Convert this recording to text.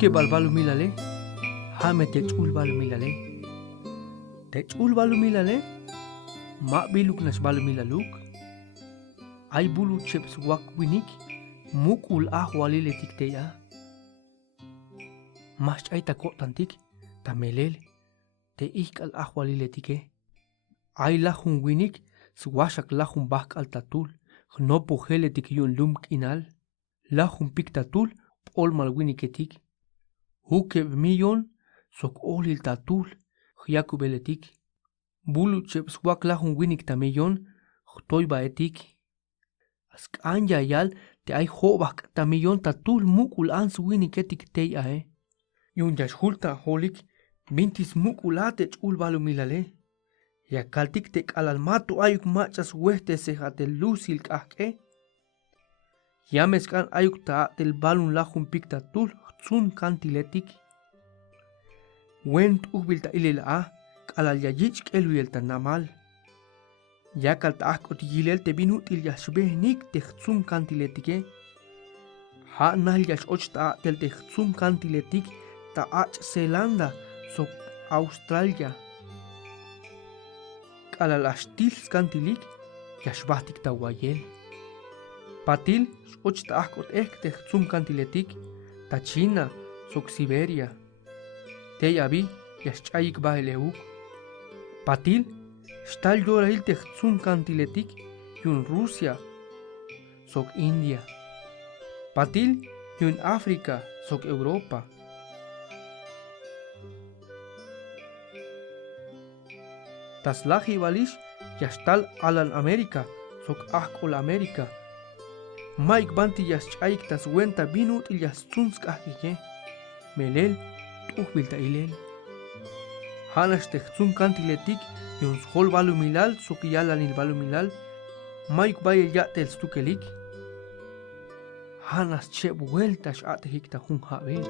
Huke balbalu milale, hame techul balu milale. Techul balu milale, ma biluk nas balu milaluk. Ay bulu cheps wak winik, mukul walile tikteya. Mas ay takot tantik, tamelel, te ikal walile tike. Ay lahun winik, swashak lahun bak al tatul, gnopo hele tikyun lumk inal. Lahun pik tatul, olmal winiketik. Huke millon, sok olil tatul, hyaku beletik. Bulu cheps wak lahun winik tamillon, htoy baetik. Ask anja yal, te ay hobak tamillon tatul mukul ans winiketik tey ae. Yun yashulta holik, bintis mukulate chul balu milale. Ya kaltik tek alalmato ayuk machas weste sejatel lusil kahke. Yameskan ayuk ta tel balun lahun piktatul tsun kantiletik. Went ubilta ilil a, kalal yajich keluyel namal. Yakal ta akot yilel te binutil yashbehnik te tsun kantiletike. Ha nal yash och ta tel te tsun kantiletik ta ach Zelanda sok Australia. Kalal ashtil skantilik yashbahtik ta wayel. Patil och ta akot te tsun kantiletik ta China sok Siberia. Te yabi yashchayik baheleuk. Patil shtal yorail te tsun kantiletik yun Rusia sok India. Patil yun África sok Europa. Tas lahi walish yashtal alan América sok akol América. Mike banti yashchayik tas wenta binut il yastsunsk ahije. Melel tuhbilta ilel. Hanas te tsun kantiletik yun shol balu milal sok yalan il balu milal. Mike baye yatel stukelik. Hanas che vueltas atehikta hun habel.